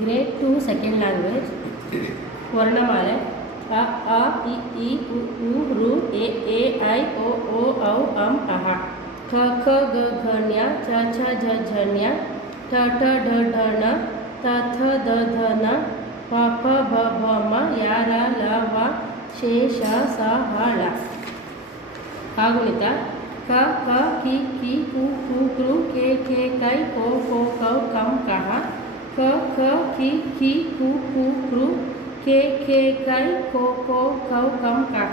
Grade 2 second language ವರ್ಣಮಾಲೆ ಅ ಆ E ಈ ಉ ಊ ಋ ಎ ಐ ಒ ಓ ಔ ಅಂ ಅಹ ಕ ಖ ಗ ಘ ಞ ಚ ಛ ಝ ಝ ಞ ಠ ಠ ಢ ಢ ಣ ತ ಥ ದ ಧ ನ ಪ ಫ ಬ ಭ ಮ ಯ ರ ಲ ವ ಶೇ ಷ ಸ ಹ ಳ ಕಾಗುಣಿತ ಕ ಖ ಕಿ ಕಿ ಕು ಕು ಕೃ ಕೆ ಖೆ ಕೈ ಕೋ ಕೋ ಕೌ ಕಂ ಕಹ ಕ ಖ ಕಿ ಕಿ ಕು ಕು ಕೃ ಕೆ ಖೆ ಕೈ ಕೋ ಕೋ ಕೌ ಕಂ ಕಹ.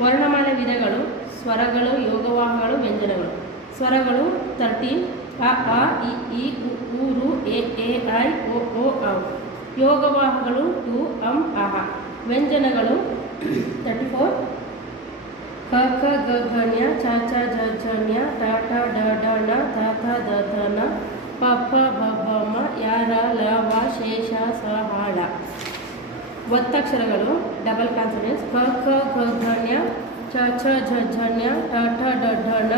ವರ್ಣಮಾಲೆ ವಿಧಗಳು: ಸ್ವರಗಳು, ಯೋಗವಾಹಗಳು, ವ್ಯಂಜನಗಳು. ಸ್ವರಗಳು 13 ಅ ಆ ಇ ಈ ಉ ಊ ಋ ಎ ಐ ಒ ಓ ಔ. ಯೋಗವಾಹಗಳು 2 ಅಂ ಅಹ. ವ್ಯಂಜನಗಳು 34 ಕ ಖ ಗ ಘ ಞ ಚ ಛ ಝ ಝ ಞ ಟ ಠ ಡ ಢ ಣ ತ ಥ ದ ಧ ನ ಪ ಫ ಬ ಭ ಮ ಯ ರ ಲ ವ ಶೇ ಷ ಸ ಹ ಳ. ಒತ್ತಕ್ಷರಗಳು ಡಬಲ್ ಕಾನ್ಸನೆಂಟ್ಸ್ ಕ ಖ ಗ ಘ ಞ ಚ ಛ ಝ ಝ ಞ ಟ ಠ ಡ ಢ ಣ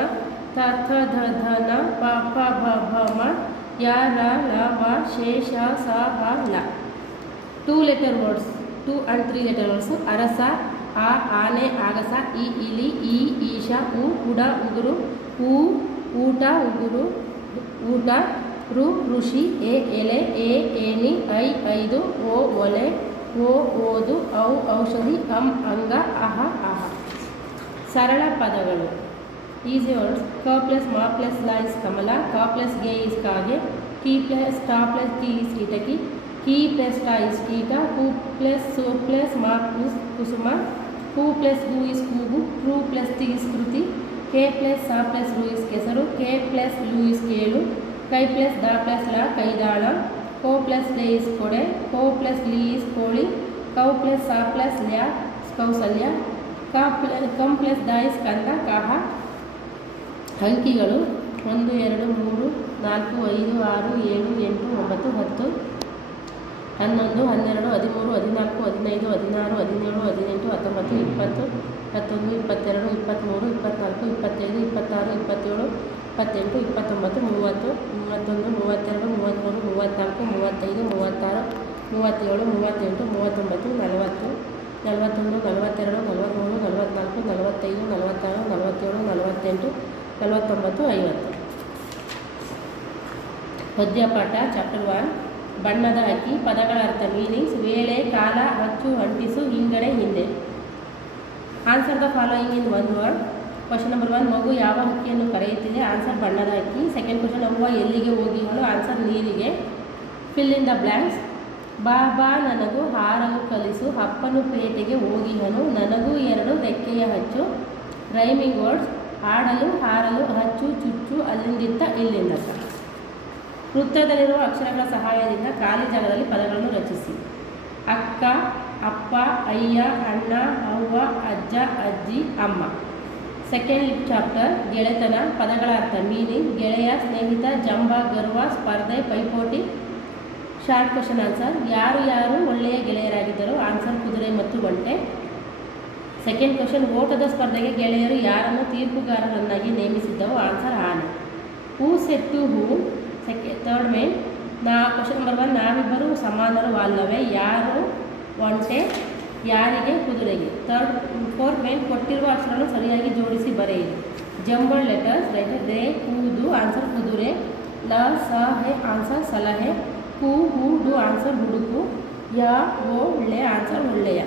ತ ಥ ದ ಧ ನ ಪ ಫ ಬ ಭ ಮ ಯ ರ ಲ ವ ಶೇ ಷ ಸ ಹ ಳ. 2 letter words 2 and 3 letter words: ಅರಸ, ಆ ಆನೆ ಆಗಸ, ಈ ಇಲಿ, ಈ ಈಶ, ಉ ಉಡ ಉಗುರು, ಊ ಊಟ ಉಗುರು ಊಟ, ಋ ಋಷಿ, ಎ ಎಲೆ, ಎ ಏಣಿ, ಐ ಐದು, ಓ ಒಲೆ, ಓ ಓದು, ಔ ಔಷಧಿ, ಅಂ ಅಂಗ, ಅಹ ಅಹ. ಸರಳ ಪದಗಳು: ಈಸಿ ವರ್ಡ್ಸ್: ಕ ಪ್ಲಸ್ ಮ ಪ್ಲಸ್ ಲ ಇಸ್ ಕಮಲ, ಕ ಪ್ಲಸ್ ಗೆ ಇಸ್ ಕಾಗೆ, ಕಿ ಪ್ಲಸ್ ಟ ಪ್ಲಸ್ ಕಿ ಇಸ್ ಕೀಟಕಿ, ಕಿ ಪ್ಲಸ್ ಟ ಇಸ್ ಕೀಟ, ಕು ಪ್ಲಸ್ ಸು ಪ್ಲಸ್ ಮ ಇಸ್ ಕುಸುಮ, ಕು ಪ್ಲಸ್ ಗು ಇಸ್ ಕೂಗು, ಕ್ರು ಪ್ಲಸ್ ತಿ ಇಸ್ ಕೃತಿ, ಕೆ ಪ್ಲಸ್ ಸ ಪ್ಲಸ್ ರು ಇಸ್ ಕೆಸರು, ಕೆ ಪ್ಲಸ್ ಲು ಇಸ್ ಕೇಳು, ಕೈ ಪ್ಲಸ್ ದ ಪ್ಲಸ್ ಲ ಕೈದಾಳ, ಕೋ ಪ್ಲಸ್ ಲೆ ಇಸ್ ಕೊಡೆ, ಕೋ ಪ್ಲಸ್ ಲಿ ಇಸ್ ಕೋಳಿ, ಕೌ ಪ್ಲಸ್ ಸ ಪ್ಲಸ್ ಲ್ಯ ಕೌಸಲ್ಯ, ಕಂ ಪ್ಲಸ್ ದ ಇಸ್ ಕಂದ ಕಹ. ಅಂಕಿಗಳು 1 2 3 4 5 6 7 8 9 10 11 12 13 14 15 16 17 18 19 20 21 22 23 24 25 26 27 28 29 30 31 32 33 34 35 36 37 38 39 40 41 42 43 44 45 46 47 48 49 50. ಪದ್ಯಪಾಠ ಚಾಪ್ಟರ್ 1. ಬಣ್ಣದ ಹಕ್ಕಿ. ಪದಗಳ ಅರ್ಥ: ಮೀನಿಂಗ್ಸ್: ವೇಳೆ, ಕಾಲ, ಅಚ್ಚು, ಅಂಟಿಸು, ಹಿಂಗಡೆ, ಹಿಂದೆ. Answer the following in one word. Question number 1: ಮಗು ಯಾವ ಹಕ್ಕಿಯನ್ನು ಕರೆಯುತ್ತಿದೆ? ಆನ್ಸರ್ ಬಣ್ಣದ ಹಕ್ಕಿ. ಸೆಕೆಂಡ್ ಕ್ವಶನ್: ಅವ್ವ ಎಲ್ಲಿಗೆ ಹೋಗಿಹಳು? ಆನ್ಸರ್ ನೀರಿಗೆ. Fill in the blanks. ಬಾ ಬಾ ನನಗೂ ಹಾರಲು ಕಲಿಸು, ಅಪ್ಪನು ಪೇಟೆಗೆ ಹೋಗಿಹನು, ನನಗೂ 2 ರೆಕ್ಕೆಯ ಹಚ್ಚು. ರೈಮಿಂಗ್ ವರ್ಡ್ಸ್: ಆಡಲು, ಹಾರಲು, ಹಚ್ಚು, ಚುಚ್ಚು, ಅಲ್ಲಿಂದಿತ್ತ, ಇಲ್ಲಿಂದತ್ತ. ವೃತ್ತದಲ್ಲಿರುವ ಅಕ್ಷರಗಳ ಸಹಾಯದಿಂದ ಖಾಲಿ ಜಾಗದಲ್ಲಿ ಪದಗಳನ್ನು ರಚಿಸಿ. ಅಕ್ಕ, ಅಪ್ಪ, ಅಯ್ಯ, ಅಣ್ಣ, ಅವ್ವ, ಅಜ್ಜ, ಅಜ್ಜಿ, ಅಮ್ಮ. ಸೆಕೆಂಡ್ ಚಾಪ್ಟರ್ ಗೆಳೆತನ. ಪದಗಳ ಅರ್ಥ: ಮೀನಿಂಗ್: ಗೆಳೆಯ, ಸ್ನೇಹಿತ, ಜಂಬ, ಗರ್ವ, ಸ್ಪರ್ಧೆ, ಪೈಪೋಟಿ. ಶಾರ್ಟ್ ಕ್ವಶನ್ ಆನ್ಸರ್: ಯಾರು ಯಾರು ಒಳ್ಳೆಯ ಗೆಳೆಯರಾಗಿದ್ದರು? ಆನ್ಸರ್ ಕುದುರೆ ಮತ್ತು ಒಂಟೆ. ಸೆಕೆಂಡ್ ಕ್ವಶನ್: ಓಟದ ಸ್ಪರ್ಧೆಗೆ ಗೆಳೆಯರು ಯಾರನ್ನು ತೀರ್ಪುಗಾರರನ್ನಾಗಿ ನೇಮಿಸಿದ್ದವು? ಆನ್ಸರ್ ಆನೆ. Who said to who? Third main. Question number 1: ನಾವಿಬ್ಬರು ಸಮಾನರು ಅಲ್ಲವೇ? ಯಾರು ಒಂಟೆ, ಯಾರಿಗೆ ಕುದುರೆಗೆ. Fourth main. ಕೊಟ್ಟಿರುವ ಅಕ್ಷರಗಳನ್ನು ಸರಿಯಾಗಿ ಜೋಡಿಸಿ ಬರೆಯಿರಿ. Jumble letters right. ರೆ ಕೂದು ಆನ್ಸರ್ ಕುದುರೆ, ಲ ಸ ಹೆ ಆನ್ಸರ್ ಸಲಹೆ, ಕು ಹೂಡು ಆನ್ಸರ್ ಹುಡುಕು, ಯ ಓ ಳೆ ಆನ್ಸರ್ ಒಳ್ಳೆಯ.